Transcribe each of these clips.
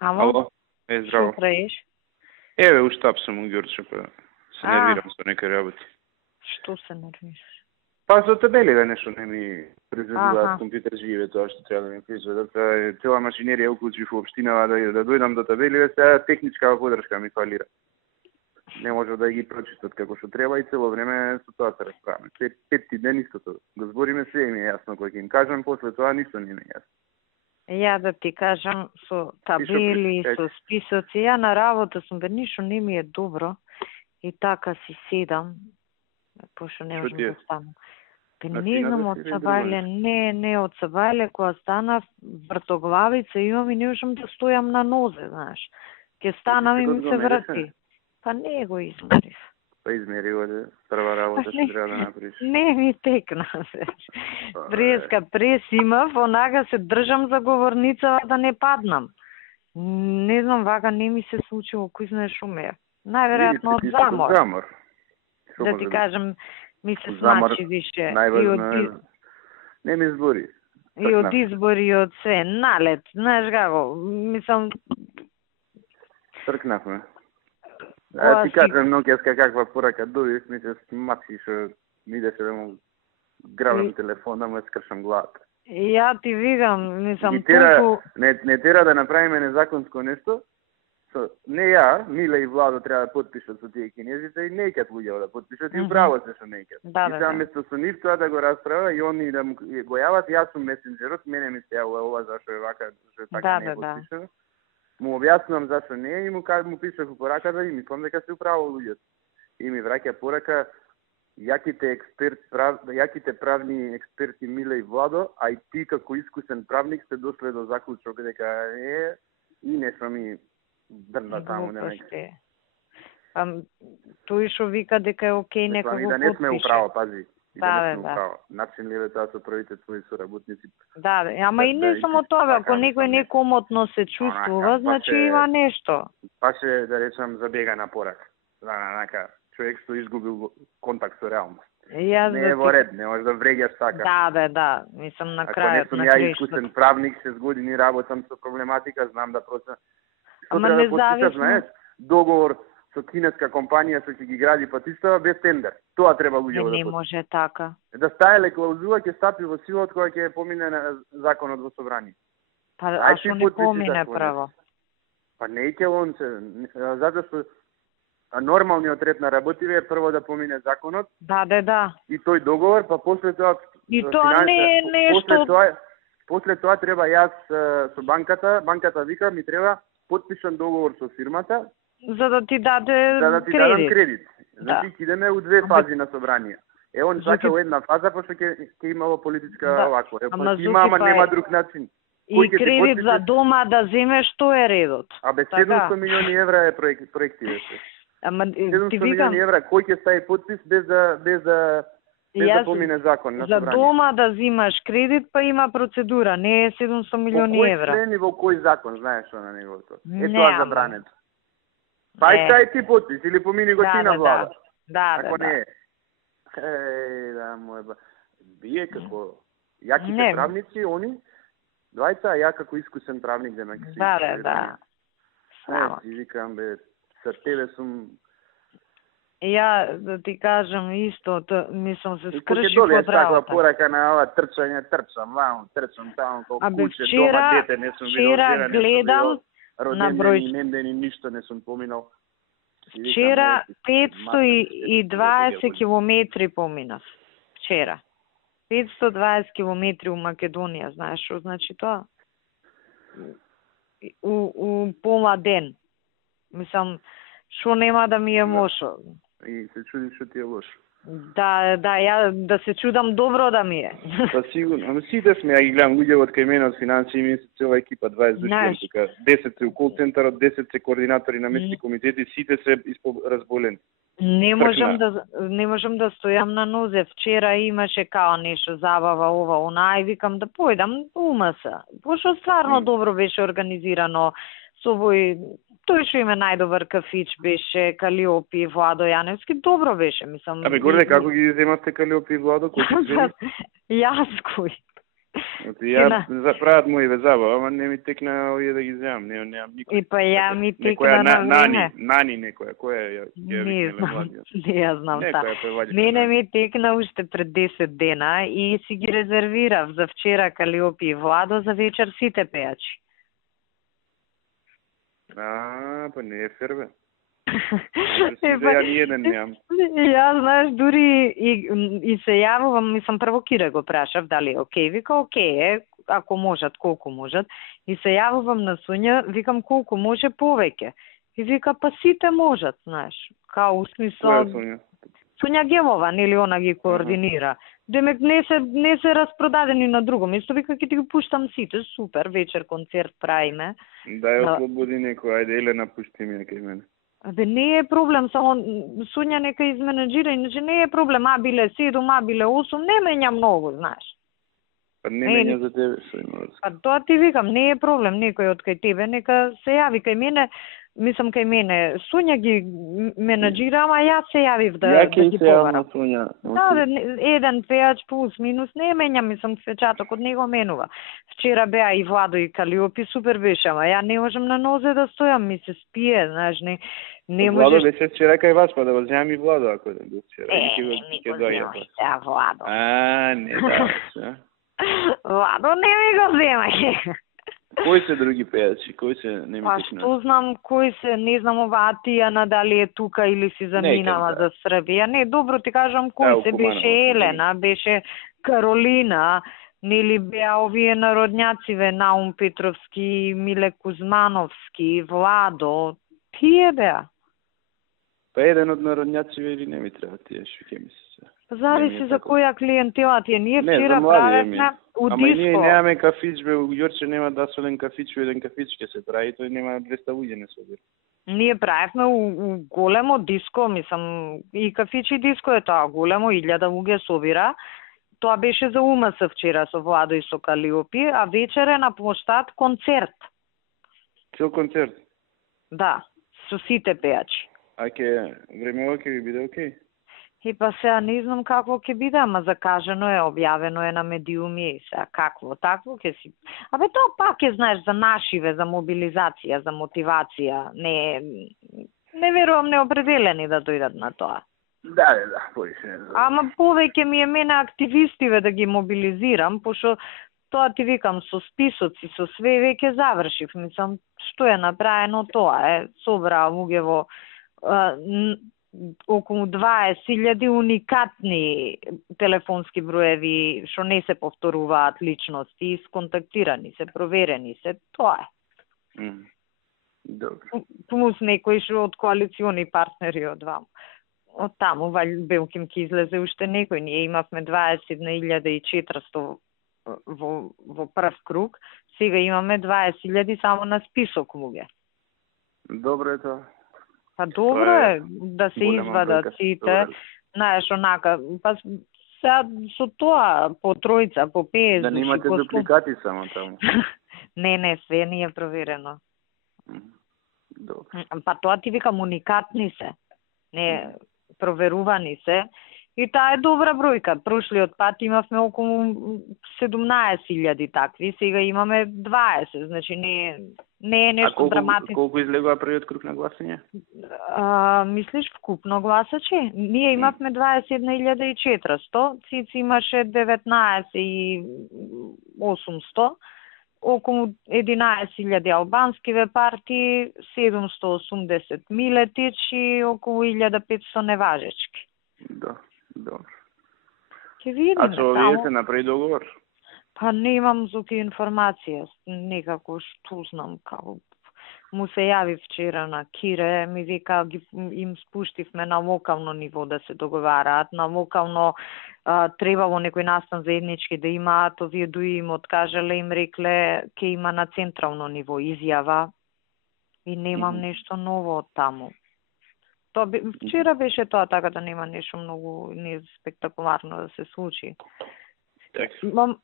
Ало? Ало? Здраво. Што правиш? Еве, уштап сум у Ѓорче, па се нервирам со некои работи. Што се нервираш? Па за табелите нешто не ми произведуваат компјутер живе тоа што треба да ми произведат. Цела машинерија уклучив во општинава да дојдам до табелите, сега техничка подршка ми фалира. Не може да ги прочитат како што треба и цело време со тоа се расправаме. Петти ден истото. Го збориме, се ми е јасно кој ќе им кажам, после тоа ништо не ми е јасно. Ја да ти кажам, со табели, со списоци, ја на работа сум, бе ништо не ми е добро и така си седам, пошто не можам да станам. Бе не знам од Сабајле, не од Сабајле, кога станав, вртоглавица имам и не можам да стојам на нозе, знаеш. Ке станам и ми се врати. Па не го измерив. Па измери го, прва работа што треба да направиш. Не ми текна, преска прес имав, онака се држам за говорницава да не паднам. Не знам, вака не ми се случило, кој знае шо ме. Најверојатно од замор. Да ти кажам, ми се смачи више. Не ми збори. И од избори, од се, налет, знаеш како, мислам... Тркнавме. Ти кажам, ноќеска каква порака добив, ми се смачи што ми идеше да му грабам телефон, да му скршам главата. Ја ти викам, мислам, не тера да направиме незаконско нешто, не ја, Миле и Владо треба да потпишат со тие кинезите и неќат луѓето да потпишат и управо се што неќат. И сега место со нив тоа да го расправа и они да го јават, јас сум месенџерот, мене ми се јавува ова зашо е вака, зашо е така не е потпишано. Му објаснувам зашо не е и му пишав у пораката и мислам дека се управо луѓето. И ми враќа порака јаките правни експерти Миле и Владо, а и ти како искусен правник сте дошле до заклучок дека е и нешто ми дрна таму нека. Тој што вика дека е окей нека го потпише. Да не сме управо, пази. Начин ли е тоа со првите твои соработници? Да, ама и не само тоа, ако некој некомотно се чувствува, значи има нешто. Паше, да речам, забега на порак. Онака, човек што изгубил контакт со реалност. Не е во ред, не може да вреѓаш така. Да, мислам на крајот на крешто. Ако не сум ја искусен правник, 6 години работам со проблематика, знам да проценам. Ама независно. Договор со кинеска компанија што ќе ги гради патиштава без тендер. Тоа треба луѓето да потпишат. Не може така. Да стаеле клаузула ќе стапи во сила од кога ќе помине на законот во собрание. Па а што не помине право? Па не ќе он се, затоа што нормалниот ред на работиве е прво да помине законот. Да. И тој договор, па после тоа и тоа не е нешто. После тоа треба јас со банката вика ми треба потпишан договор со фирмата за да ти даде кредит. Значи идеме у две фази на собрание. Он чака во една фаза пошто ќе имало политичка овакво. Ама нема друг начин. И кредит за дома да земеш, што е редот? 700 милиони евра е проективе. Ама ти 700 милиони евра, кој ќе стави потпис без да помине закон на собрание? За дома да земаш кредит, па има процедура, не е 700 милиони евра. Кој член и во кој закон, знаеш што на неговото? Е тоа забрането. Па и стај ти потпис или помини го ти на влада. Ако не е. Вие како јаките правници, они двајца, а ја како искусен правник демек си. Да. Си викам бе, со тебе сум. Ја да ти кажам исто, мислам се скрши под работа. Таква порака на ова трчам таму, колку куќе, дома, дете, не сум видел жена, гледам на број немдени, ништо не сум поминал. Вчера 520 километри поминав. Вчера. 520 километри у Македонија, знаеш што значи тоа? У пола ден. Мислам, што нема да ми е лошо. И се чуди што ти е лошо. Да, ја да се чудам добро да ми е. Па сигурно, ама сите сме, ја ги гледам луѓе од кај мене од финансии, ми се цела екипа, 20 души, тука 10 се у кол центарот, 10 се координатори на местни комитети, сите се разболени. Не можам да стојам на нозе. Вчера имаше као нешто забава ова, она и викам да појдам умаса. Пошто стварно добро беше организирано со овој тој што има најдобар кафич беше Калиопи, Владо Јаневски, добро беше, мислам. Абе, горде, како ги земавте Калиопи и Владо? Јас кој? Ја заправат мои везаба, ама не ми текна овие да ги земам, немам никој. И па ја ми текна на време. Нани некоја, која ја не знам, не ја знам та. Мене ми текна уште пред 10 дена и си ги резервирав за вчера Калиопи и Владо, за вечер сите пејачи. Па не е фер, бе. Ја ни еден немам. Ја, знаеш, дури и се јавувам, мислам, прво Кире го прашав дали е окей, вика окей е, ако можат, колку можат, и се јавувам на Суња, викам колку може повеќе. И вика, па сите можат, знаеш, као смисла... Суња Гемова, нели она ги координира. Демек не се распродадени на друго место, вика ќе ти го пуштам сите, супер, вечер концерт правиме. Да ја ослободи некој, ајде Елена пушти ми кај мене. Абе не е проблем, само Суња нека изменеджира, иначе не е проблем, биле 7, биле 8, не менја многу, знаеш. Па не менја за тебе, што има. Па тоа ти викам, не е проблем, некој од кај тебе, нека се јави кај мене, мислам кај мене, Суња ги менеджира, ама јас се јавив да ги поварам. Да, еден пејач плюс минус, не менја, мислам, свечатокот не го менува. Вчера беа и Владо и Калиопи, супер беше, ама ја не можам на нозе да стојам, ми се спие, знаеш, не можеш... Владо беше вчера кај вас, па да го земам и Владо, ако да го вчера. Не го земаш, Владо. Не да, Владо, не ми го земај. Кои се други пејачи? Кои се не ми текна? Што знам кои се, не знам оваа Тијана дали е тука или си заминава за Србија. Не, добро ти кажам кои се, беше Елена, беше Каролина, нели беа овие народњациве, Наум Петровски, Миле Кузмановски, Владо, тие беа. Па еден од народњациве или не ми треба тие, што ќе ми се. Зависи за која клиентела ти е. Ние вчера правевме у диско. Ама ние немаме кафич, бе, у Јорче нема дасолен кафич, еден кафич ќе се прави, тој нема 200 луѓе не собира. Ние правевме у големо диско, мислам, и кафич и диско е тоа, големо, 1000 луѓе собира. Тоа беше за УМС вчера со Владо и со Калиопи, а вечер е на плоштад концерт. Цел концерт? Да, со сите пејачи. А ке времево ќе ви биде окей? И па сега не знам какво ќе биде, ама закажено е, објавено е на медиуми, сега какво, такво ќе си... Абе тоа пак е, знаеш, за нашиве, за мобилизација, за мотивација, не верувам неопределени да дојдат на тоа. Да, повеќе. Ама повеќе ми е мене активистиве да ги мобилизирам, пошто тоа ти викам, со списоци, со све веќе завршив, мислам, што е направено тоа е, собраа луѓево околу 20.000 уникатни телефонски броеви што не се повторуваат личности, сконтактирани се, проверени се, тоа е. Добро. Плюс некои што од коалициони партнери од вам. Од таму, Белким ки излезе уште некој. Ние имавме 21.400 во прв круг, сега имаме 20.000 само на список луѓе. Добро е тоа. Па добро е да се извадат сите, знаеш, онака, па сега со тоа по тројца, по 50 да немате дупликати само таму. Не, све не е проверено. Добро. Па тоа ти викам, уникатни се, не проверувани се, и таа е добра бројка. Прошлиот пат имавме околу 17.000 такви, сега имаме 20, значи не е нешто драматично. А колку излегува првиот круг на гласање? Мислиш вкупно гласачи? Ние имавме 21.400, Цици имаше 19.800, околу 11.000 албанскиве партии, 780 Милетич и околу 1.500 неважечки. Да, добро. Ќе видиме. А со овие се направи договор? Па немам зуки информација, некако што знам како. Му се јави вчера на Кире, ми вика, им спуштивме на локално ниво да се договараат, на локално требало некој настан заеднички да имаат, овие дуи им откажале, им рекле ке има на централно ниво изјава и немам нешто ново од таму. Вчера беше тоа, така да нема нешто многу не спектакуларно да се случи.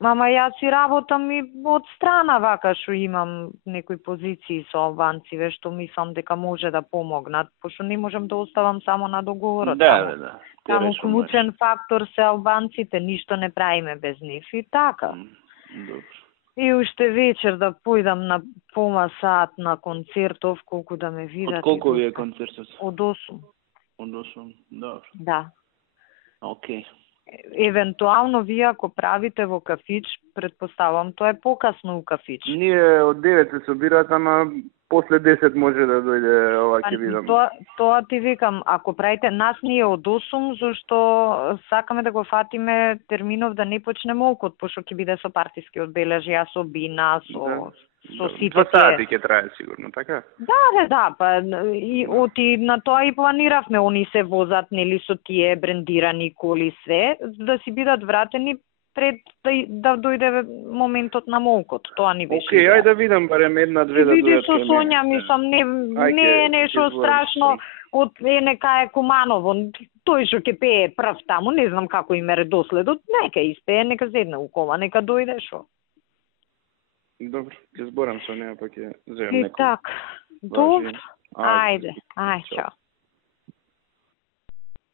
Мама, јас си работам и од страна вака што имам некои позиции со албанциве што мислам дека може да помогнат, пошто не можам да оставам само на договорот. Да. Таму клучен фактор се албанците, ништо не правиме без нив и така. Добро. И уште вечер да појдам на пома саат на концертов, колку да ме видат. Од колку ви е концертот? Од 8. Од 8, добро. Да. Океј. Евентуално вие ако правите во кафич, предпоставам, тоа е покасно у кафич. Ние од 9 се собираат, ама после 10 може да дојде ова ќе видам. Тоа ти викам, ако правите нас ние од 8, зашто сакаме да го фатиме терминов да не почне молкот, пошто ќе биде со партиски одбележја, со бина, со сите. 2 сати ќе трае сигурно, така? Да, па и оти на тоа и планиравме, они се возат нели со тие брендирани коли све, да си бидат вратени пред да дојде моментот на молкот. Тоа ни беше. Океј, ајде да видам барем една-две да дојдат. Види со Сонја, мислам, не е нешто страшно од нека е Куманово. Тој што ќе пее прв таму, не знам како им е редоследот, нека испее, нека седне у кола, нека дојде шо. Добро, ќе зборам со неа, па ќе земам некој. И така. Добро. Ајде, чао.